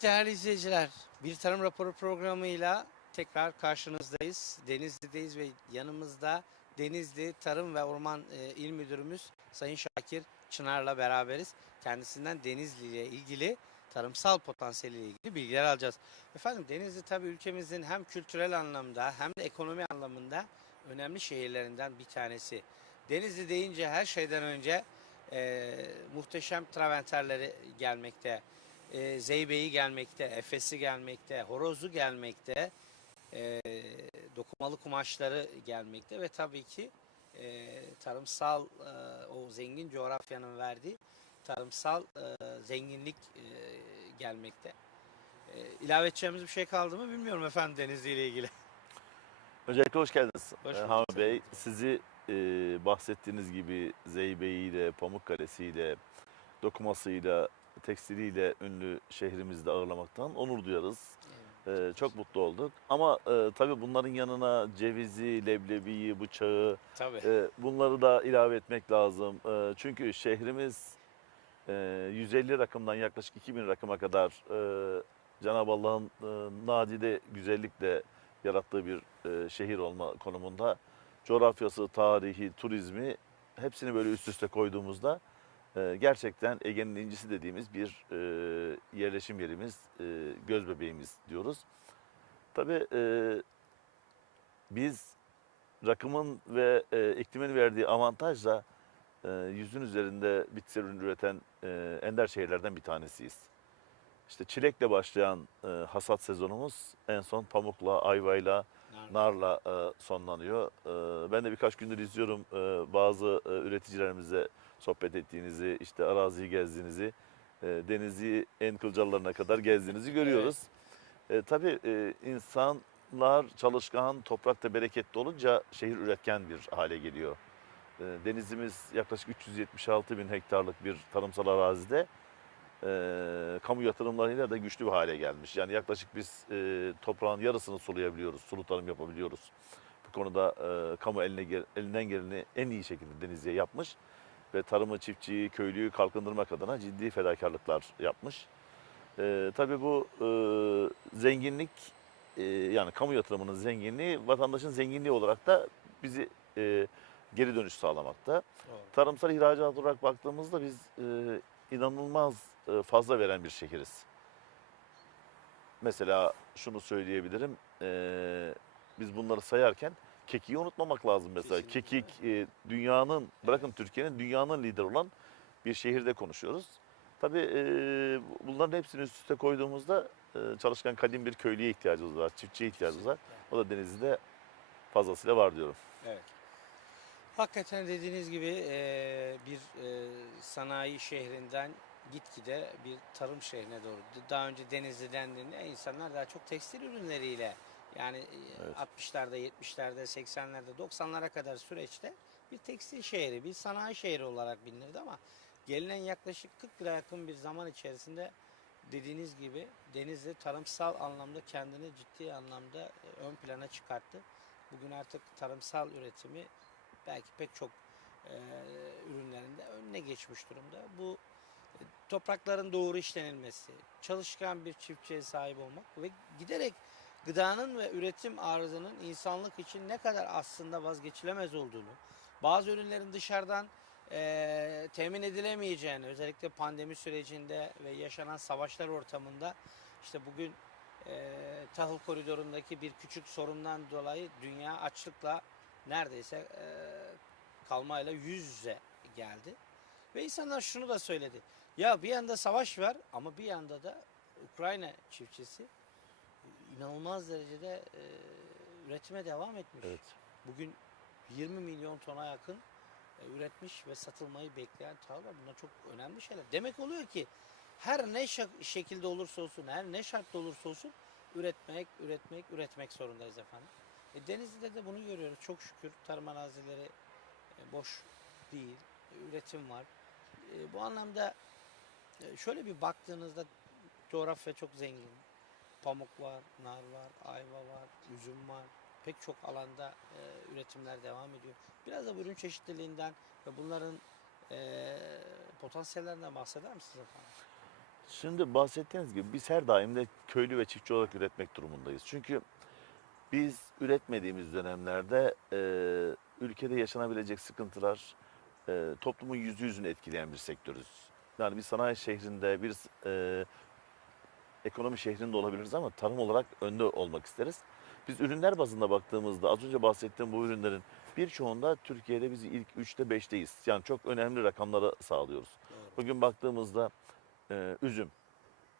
Evet değerli izleyiciler, bir tarım raporu programıyla tekrar karşınızdayız. Denizli'deyiz ve yanımızda Denizli Tarım ve Orman e, İl Müdürümüz Sayın Şakir Çınar'la beraberiz. Kendisinden Denizli ile ilgili tarımsal potansiyeliyle ilgili bilgiler alacağız. Efendim Denizli tabii ülkemizin hem kültürel anlamda hem de ekonomi anlamında önemli şehirlerinden bir tanesi. Denizli deyince her şeyden önce e, muhteşem traventerleri gelmekte e, Zeybe'yi gelmekte, Efes'i gelmekte, Horoz'u gelmekte, e, dokumalı kumaşları gelmekte ve tabii ki e, tarımsal e, o zengin coğrafyanın verdiği tarımsal e, zenginlik e, gelmekte. E, ilave edeceğimiz bir şey kaldı mı bilmiyorum efendim Denizli ile ilgili. Öncelikle hoş geldiniz Hoş bulduk. Hami Bey. Sizi e, bahsettiğiniz gibi Zeybe'yiyle, Pamukkale'siyle, dokumasıyla, tekstiliyle ünlü şehrimizde ağırlamaktan onur duyarız. Ee, çok mutlu olduk. Ama e, tabii bunların yanına cevizi, leblebiyi, bıçağı Tabii. e, bunları da ilave etmek lazım. E, çünkü şehrimiz e, 150 rakımdan yaklaşık 2000 rakıma kadar e, Cenab-ı Allah'ın e, nadide güzellikle yarattığı bir e, şehir olma konumunda. Coğrafyası, tarihi, turizmi hepsini böyle üst üste koyduğumuzda e, gerçekten Ege'nin incisi dediğimiz bir e, yerleşim yerimiz, e, göz bebeğimiz diyoruz. Tabii e, biz rakımın ve e, iklimin verdiği avantajla e, yüzün üzerinde bitkisel ürün üreten e, ender şehirlerden bir tanesiyiz. İşte çilekle başlayan e, hasat sezonumuz en son pamukla, ayvayla, narla e, sonlanıyor. E, ben de birkaç gündür izliyorum e, bazı e, üreticilerimizle sohbet ettiğinizi, işte araziyi gezdiğinizi, e, denizi en kılcallarına kadar gezdiğinizi görüyoruz. E, tabii e, insanlar çalışkan, toprakta bereketli olunca şehir üretken bir hale geliyor. E, denizimiz yaklaşık 376 bin hektarlık bir tarımsal arazide e, kamu yatırımlarıyla da güçlü bir hale gelmiş. Yani yaklaşık biz e, toprağın yarısını sulayabiliyoruz, sulu tarım yapabiliyoruz. Bu konuda e, kamu eline elinden geleni en iyi şekilde Denizli'ye yapmış ve tarımı, çiftçiyi, köylüyü kalkındırmak adına ciddi fedakarlıklar yapmış. E, tabii bu e, zenginlik e, yani kamu yatırımının zenginliği vatandaşın zenginliği olarak da bizi e, geri dönüş sağlamakta. Doğru. Tarımsal ihracat olarak baktığımızda biz e, inanılmaz e, fazla veren bir şehiriz. Mesela şunu söyleyebilirim. e, biz bunları sayarken kekiği unutmamak lazım mesela. Kesinlikle. Kekik e, dünyanın, bırakın Türkiye'nin dünyanın lideri olan bir şehirde konuşuyoruz. Tabii e, bunların hepsini üst üste koyduğumuzda e, çalışkan kadim bir köylüye ihtiyacımız var, çiftçiye ihtiyacımız var. O da Denizli'de fazlasıyla var diyorum. Evet. Hakikaten dediğiniz gibi eee, bir eee, sanayi şehrinden gitgide bir tarım şehrine doğru. Daha önce Denizli dendiğinde insanlar daha çok tekstil ürünleriyle yani eee, Evet. 60'larda, 70'lerde, 80'lerde, 90'lara kadar süreçte bir tekstil şehri, bir sanayi şehri olarak bilinirdi ama gelinen yaklaşık 40 yıla yakın bir zaman içerisinde dediğiniz gibi Denizli tarımsal anlamda kendini ciddi anlamda e, ön plana çıkarttı. Bugün artık tarımsal üretimi belki pek çok e, ürünlerinde önüne geçmiş durumda. Bu e, toprakların doğru işlenilmesi, çalışkan bir çiftçiye sahip olmak ve giderek gıdanın ve üretim arzının insanlık için ne kadar aslında vazgeçilemez olduğunu, bazı ürünlerin dışarıdan e, temin edilemeyeceğini, özellikle pandemi sürecinde ve yaşanan savaşlar ortamında işte bugün e, tahıl koridorundaki bir küçük sorundan dolayı dünya açlıkla neredeyse e, kalmayla yüz yüze geldi. Ve insanlar şunu da söyledi. Ya bir yanda savaş var ama bir yanda da Ukrayna çiftçisi inanılmaz derecede e, üretime devam etmiş. Evet. Bugün 20 milyon tona yakın e, üretmiş ve satılmayı bekleyen tahıl var. Bunlar çok önemli şeyler. Demek oluyor ki her ne şekilde olursa olsun, her ne şartta olursa olsun üretmek, üretmek, üretmek zorundayız efendim. E, Denizli'de de bunu görüyoruz. Çok şükür tarım arazileri e, boş değil. E, üretim var. E, bu anlamda e, şöyle bir baktığınızda coğrafya çok zengin. Pamuk var, nar var, ayva var, üzüm var. Pek çok alanda e, üretimler devam ediyor. Biraz da ürün çeşitliliğinden ve bunların e, potansiyellerinden bahseder misiniz efendim? Şimdi bahsettiğiniz gibi biz her daim de köylü ve çiftçi olarak üretmek durumundayız. Çünkü biz üretmediğimiz dönemlerde e, ülkede yaşanabilecek sıkıntılar e, toplumun yüzü yüzünü etkileyen bir sektörüz. Yani bir sanayi şehrinde, bir e, ekonomi şehrinde olabiliriz ama tarım olarak önde olmak isteriz. Biz ürünler bazında baktığımızda az önce bahsettiğim bu ürünlerin birçoğunda Türkiye'de biz ilk 3'te 5'teyiz. Yani çok önemli rakamları sağlıyoruz. Bugün baktığımızda e, üzüm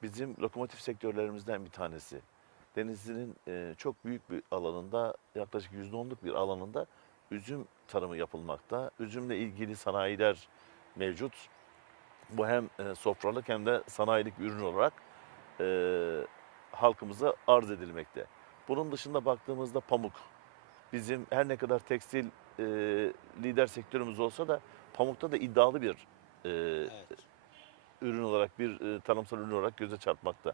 bizim lokomotif sektörlerimizden bir tanesi. Denizli'nin e, çok büyük bir alanında yaklaşık %10'luk bir alanında üzüm tarımı yapılmakta. Üzümle ilgili sanayiler mevcut. Bu hem e, sofralık hem de sanayilik bir ürün olarak e, halkımıza arz edilmekte. Bunun dışında baktığımızda pamuk. Bizim her ne kadar tekstil e, lider sektörümüz olsa da pamukta da iddialı bir e, Evet. ürün olarak bir e, tarımsal ürün olarak göze çarpmakta.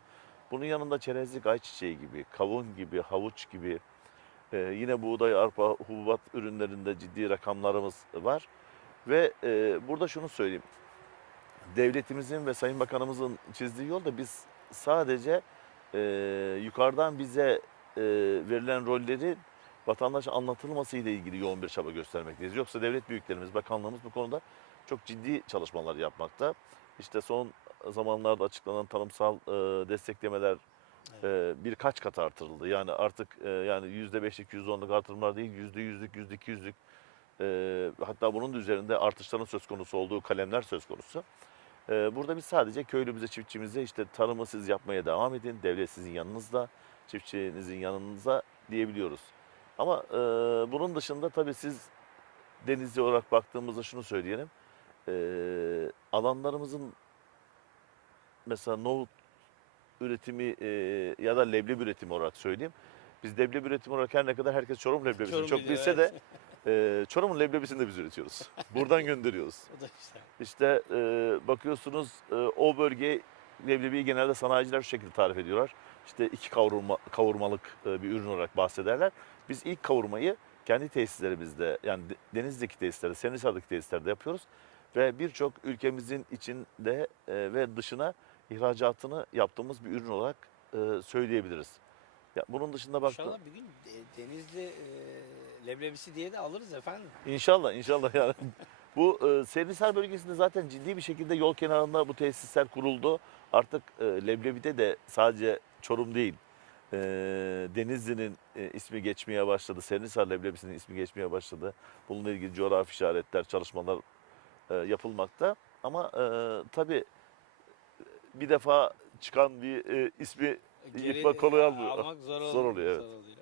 Bunun yanında çerezlik ayçiçeği gibi, kavun gibi, havuç gibi e, yine buğday, arpa, hububat ürünlerinde ciddi rakamlarımız var. Ve e, burada şunu söyleyeyim. Devletimizin ve Sayın Bakanımızın çizdiği yolda biz sadece e, yukarıdan bize e, verilen rolleri vatandaşa anlatılması ile ilgili yoğun bir çaba göstermekteyiz. Yoksa devlet büyüklerimiz, bakanlığımız bu konuda çok ciddi çalışmalar yapmakta. İşte son zamanlarda açıklanan tarımsal e, desteklemeler e, birkaç kat artırıldı. Yani artık e, yani yüzde beşlik, yüzde onluk artırımlar değil, yüzde yüzlük, yüzde iki yüzlük e, hatta bunun da üzerinde artışların söz konusu olduğu kalemler söz konusu. Burada biz sadece köylümüze, çiftçimize işte tarımı siz yapmaya devam edin, devlet sizin yanınızda, çiftçinizin yanınızda diyebiliyoruz. Ama e, bunun dışında tabii siz denizli olarak baktığımızda şunu söyleyelim. E, alanlarımızın mesela nohut üretimi e, ya da leblebi üretimi olarak söyleyeyim. Biz leblebi üretimi olarak her ne kadar herkes Çorum leblebisini Çorum çok biliyor, bilse evet. de e, Çorum'un leblebisini de biz üretiyoruz. Buradan gönderiyoruz. O da güzel. İşte e, bakıyorsunuz e, o bölge leblebiyi genelde sanayiciler şu şekilde tarif ediyorlar. İşte iki kavurma, kavurmalık e, bir ürün olarak bahsederler. Biz ilk kavurmayı kendi tesislerimizde yani De- Denizli'deki tesislerde, Senihisar'daki tesislerde yapıyoruz. Ve birçok ülkemizin içinde e, ve dışına ihracatını yaptığımız bir ürün olarak e, söyleyebiliriz. Ya bunun dışında baktım. İnşallah bir gün de- Denizli e, leblebisi diye de alırız efendim. İnşallah inşallah yani. Bu e, Serinhisar bölgesinde zaten ciddi bir şekilde yol kenarında bu tesisler kuruldu. Artık e, Leblebi'de de sadece Çorum değil, e, Denizli'nin e, ismi geçmeye başladı. Serinhisar Leblebisi'nin ismi geçmeye başladı. Bununla ilgili coğrafi işaretler, çalışmalar e, yapılmakta. Ama e, tabii bir defa çıkan bir e, ismi Yıkmak kolay e, almıyor. Almak zor oluyor. Zor oluyor, evet. zor oluyor.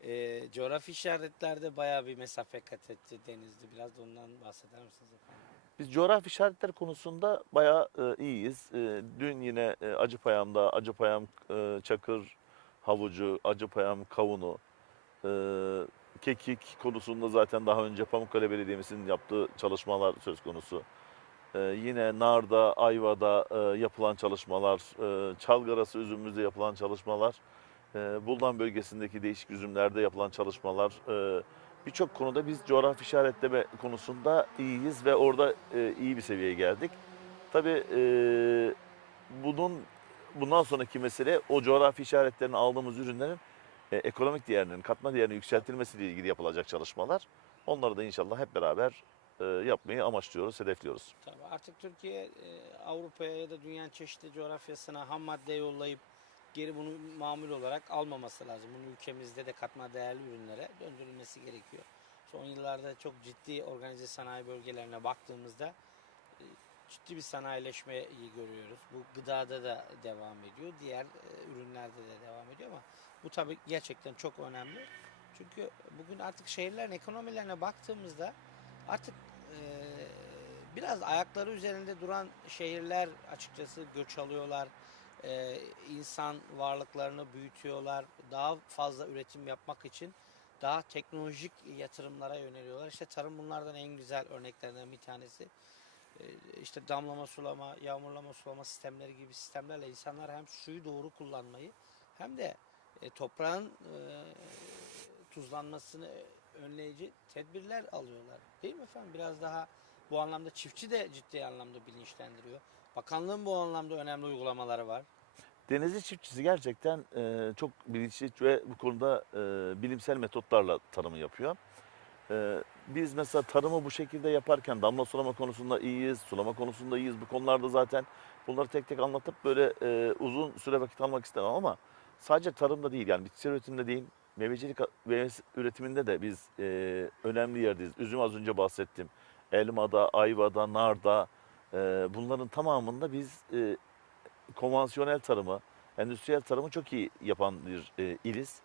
E, coğrafi işaretlerde bayağı bir mesafe kat etti Denizli. Biraz da ondan bahseder misiniz efendim? Biz coğrafi işaretler konusunda bayağı e, iyiyiz. E, dün yine e, Acıpayam'da Acıpayam e, Çakır havucu, Acıpayam kavunu, e, kekik konusunda zaten daha önce Pamukkale Belediye'mizin yaptığı çalışmalar söz konusu. E, yine Nar'da, Ayva'da e, yapılan çalışmalar, e, Çalgarası üzümümüzde yapılan çalışmalar, e, Buldan bölgesindeki değişik üzümlerde yapılan çalışmalar, e, birçok konuda biz coğrafi işaretleme konusunda iyiyiz ve orada e, iyi bir seviyeye geldik. Tabii e, bunun bundan sonraki mesele o coğrafi işaretlerini aldığımız ürünlerin e, ekonomik değerinin, katma değerinin yükseltilmesiyle ilgili yapılacak çalışmalar. Onları da inşallah hep beraber e, yapmayı amaçlıyoruz, hedefliyoruz. Tabii artık Türkiye e, Avrupa'ya ya da dünyanın çeşitli coğrafyasına ham madde yollayıp geri bunu mamul olarak almaması lazım. Bunu ülkemizde de katma değerli ürünlere döndürülmesi gerekiyor. Son yıllarda çok ciddi organize sanayi bölgelerine baktığımızda e, ciddi bir sanayileşmeyi görüyoruz. Bu gıdada da devam ediyor. Diğer ürünlerde de devam ediyor ama bu tabii gerçekten çok önemli. Çünkü bugün artık şehirlerin ekonomilerine baktığımızda artık e, biraz ayakları üzerinde duran şehirler açıkçası göç alıyorlar. E, insan varlıklarını büyütüyorlar. Daha fazla üretim yapmak için daha teknolojik yatırımlara yöneliyorlar. İşte tarım bunlardan en güzel örneklerinden bir tanesi. E, işte damlama sulama, yağmurlama sulama sistemleri gibi sistemlerle insanlar hem suyu doğru kullanmayı hem de e, toprağın e, tuzlanmasını önleyici tedbirler alıyorlar. Değil mi efendim? Biraz daha bu anlamda çiftçi de ciddi anlamda bilinçlendiriyor. Bakanlığın bu anlamda önemli uygulamaları var. Denizli çiftçisi gerçekten e, çok bilinçli ve bu konuda e, bilimsel metotlarla tarımı yapıyor. E, biz mesela tarımı bu şekilde yaparken damla sulama konusunda iyiyiz, sulama konusunda iyiyiz. Bu konularda zaten bunları tek tek anlatıp böyle e, uzun süre vakit almak istemem ama sadece tarımda değil yani bitkisel üretimde değil, meyvecilik meyve üretiminde de biz e, önemli yerdeyiz. Üzüm az önce bahsettim. Elmada, ayvada, narda e, bunların tamamında biz e, konvansiyonel tarımı, endüstriyel tarımı çok iyi yapan bir e, iliz.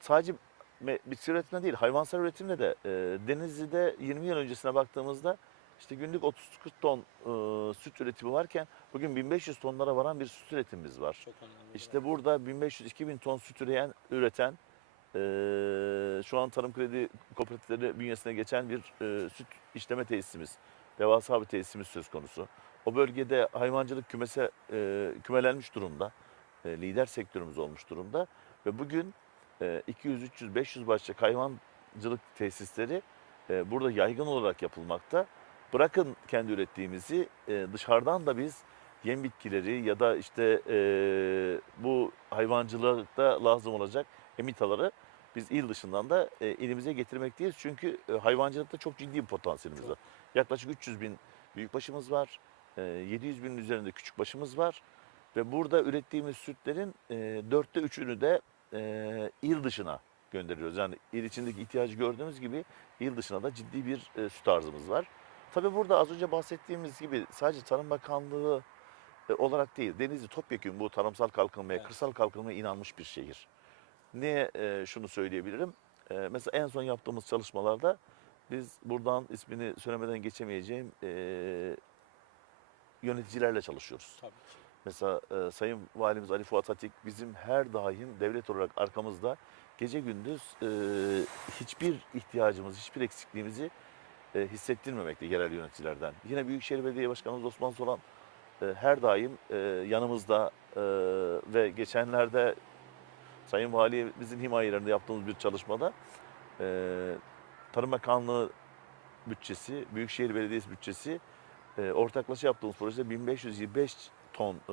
Sadece bitki üretiminde değil, hayvansal üretimde de e, Denizli'de 20 yıl öncesine baktığımızda işte günlük 30-40 ton e, süt üretimi varken bugün 1500 tonlara varan bir süt üretimimiz var. Çok önemli. İşte burada 1500-2000 ton süt üreyen, üreten e, şu an Tarım Kredi Kooperatifleri bünyesine geçen bir e, süt işleme tesisimiz. Devasa bir tesisimiz söz konusu. O bölgede hayvancılık kümese e, kümelenmiş durumda. E, lider sektörümüz olmuş durumda. Ve bugün e, 200, 300, 500 başlık hayvancılık tesisleri e, burada yaygın olarak yapılmakta. Bırakın kendi ürettiğimizi e, dışarıdan da biz yem bitkileri ya da işte e, bu hayvancılıkta lazım olacak emitaları biz il dışından da e, ilimize getirmekteyiz. Çünkü e, hayvancılıkta çok ciddi bir potansiyelimiz var. Yaklaşık 300 bin büyükbaşımız var. E, 700 binin üzerinde küçük başımız var. Ve burada ürettiğimiz sütlerin e, dörtte üçünü de e, il dışına gönderiyoruz. Yani il içindeki ihtiyacı gördüğümüz gibi il dışına da ciddi bir e, süt arzımız var. Tabii burada az önce bahsettiğimiz gibi sadece Tarım Bakanlığı e, olarak değil, Denizli topyekun bu tarımsal kalkınmaya, Evet. kırsal kalkınmaya inanmış bir şehir. Niye e, şunu söyleyebilirim? E, mesela en son yaptığımız çalışmalarda biz buradan ismini söylemeden geçemeyeceğim e, yöneticilerle çalışıyoruz. Tabii ki. Mesela e, Sayın Valimiz Ali Fuat Atik bizim her daim devlet olarak arkamızda gece gündüz e, hiçbir ihtiyacımız, hiçbir eksikliğimizi e, hissettirmemekte yerel yöneticilerden. Yine Büyükşehir Belediye Başkanımız Osman Solan e, her daim e, yanımızda e, ve geçenlerde Sayın Valimizin himayelerinde yaptığımız bir çalışmada e, Tarım Bakanlığı bütçesi, Büyükşehir Belediyesi bütçesi e, ortaklaşa yaptığımız projede 1525 ton e,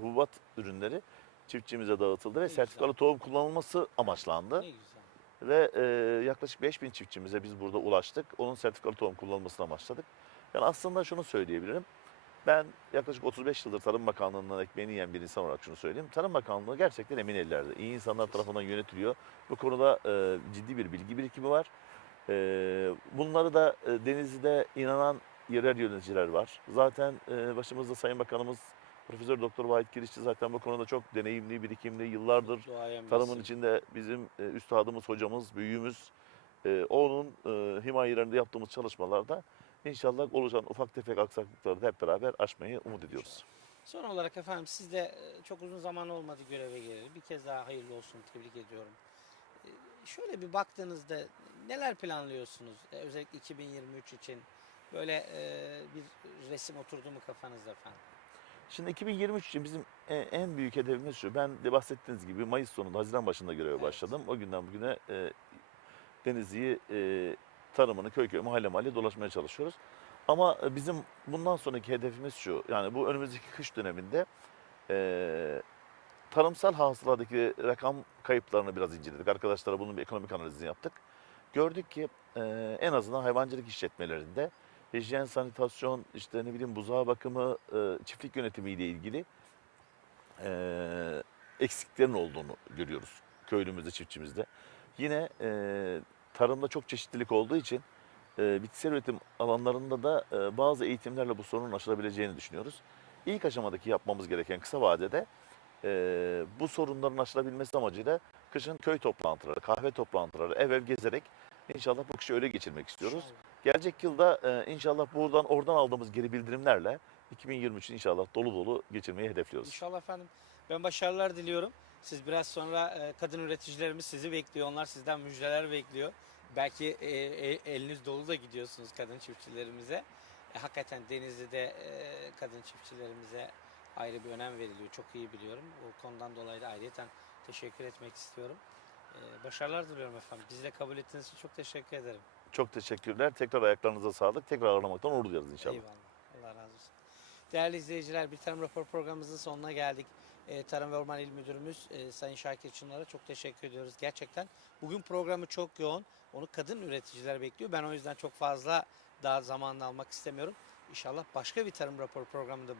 hububat ürünleri çiftçimize dağıtıldı ve Ne güzel. sertifikalı tohum kullanılması amaçlandı. Ne güzel. Ve e, yaklaşık 5000 çiftçimize biz burada ulaştık. Onun sertifikalı tohum kullanılmasını amaçladık. Yani aslında şunu söyleyebilirim. Ben yaklaşık 35 yıldır Tarım Bakanlığı'ndan ekmeğini yiyen bir insan olarak şunu söyleyeyim. Tarım Bakanlığı gerçekten emin ellerde. İyi insanlar tarafından yönetiliyor. Bu konuda e, ciddi bir bilgi birikimi var. E, bunları da e, Denizli'de inanan yerel yöneticiler var. Zaten e, başımızda Sayın Bakanımız Profesör Doktor Vahit Kirişçi zaten bu konuda çok deneyimli, birikimli, yıllardır Duayen Tarımın içinde bizim e, üstadımız, hocamız, büyüğümüz, e, onun e, himayelerinde yaptığımız çalışmalarda inşallah olacak ufak tefek aksaklıkları da hep beraber aşmayı umut ediyoruz. Son olarak efendim siz de e, çok uzun zaman olmadı göreve geleli. Bir kez daha hayırlı olsun. Tebrik ediyorum. E, Şöyle bir baktığınızda neler planlıyorsunuz? E, Özellikle 2023 için böyle bir resim oturdu mu kafanızda efendim? Şimdi 2023 için bizim en büyük hedefimiz şu. Ben de bahsettiğiniz gibi Mayıs sonunda, Haziran başında göreve Evet. başladım. O günden bugüne Denizli'yi tarımını köy köy, mahalle mahalle dolaşmaya çalışıyoruz. Ama e, bizim bundan sonraki hedefimiz şu. Yani bu önümüzdeki kış döneminde e, tarımsal hasıladaki rakam kayıplarını biraz inceledik. Arkadaşlara bunun bir ekonomik analizini yaptık. Gördük ki e, en azından hayvancılık işletmelerinde hijyen, sanitasyon, işte ne bileyim buzağı bakımı, e, çiftlik yönetimiyle ilgili e, eksiklerin olduğunu görüyoruz köylümüzde, çiftçimizde. Yine e, tarımda çok çeşitlilik olduğu için e, bitkisel üretim alanlarında da e, bazı eğitimlerle bu sorunun aşılabileceğini düşünüyoruz. İlk aşamadaki yapmamız gereken kısa vadede e, bu sorunların aşılabilmesi amacıyla kışın köy toplantıları, kahve toplantıları, ev ev gezerek inşallah bu kışı öyle geçirmek istiyoruz. Gelecek yılda e, inşallah buradan oradan aldığımız geri bildirimlerle 2023'ü inşallah dolu dolu geçirmeyi hedefliyoruz. İnşallah efendim. Ben başarılar diliyorum. Siz biraz sonra e, kadın üreticilerimiz sizi bekliyor. Onlar sizden müjdeler bekliyor. Belki e, e, eliniz dolu da gidiyorsunuz kadın çiftçilerimize. E, hakikaten Denizli'de e, kadın çiftçilerimize ayrı bir önem veriliyor. Çok iyi biliyorum. O konudan dolayı da ayrıca teşekkür etmek istiyorum. E, başarılar diliyorum efendim. Bizi de kabul ettiğiniz için çok teşekkür ederim. Çok teşekkürler. Tekrar ayaklarınıza sağlık. Tekrar ağırlamaktan onur duyarız inşallah. Eyvallah. Allah razı olsun. Değerli izleyiciler bir Tarım Rapor programımızın sonuna geldik. Ee, Tarım ve Orman İl Müdürümüz e, Sayın Şakir Çınar'a çok teşekkür ediyoruz. Gerçekten bugün programı çok yoğun. Onu kadın üreticiler bekliyor. Ben o yüzden çok fazla daha zaman almak istemiyorum. İnşallah başka bir Tarım Rapor programında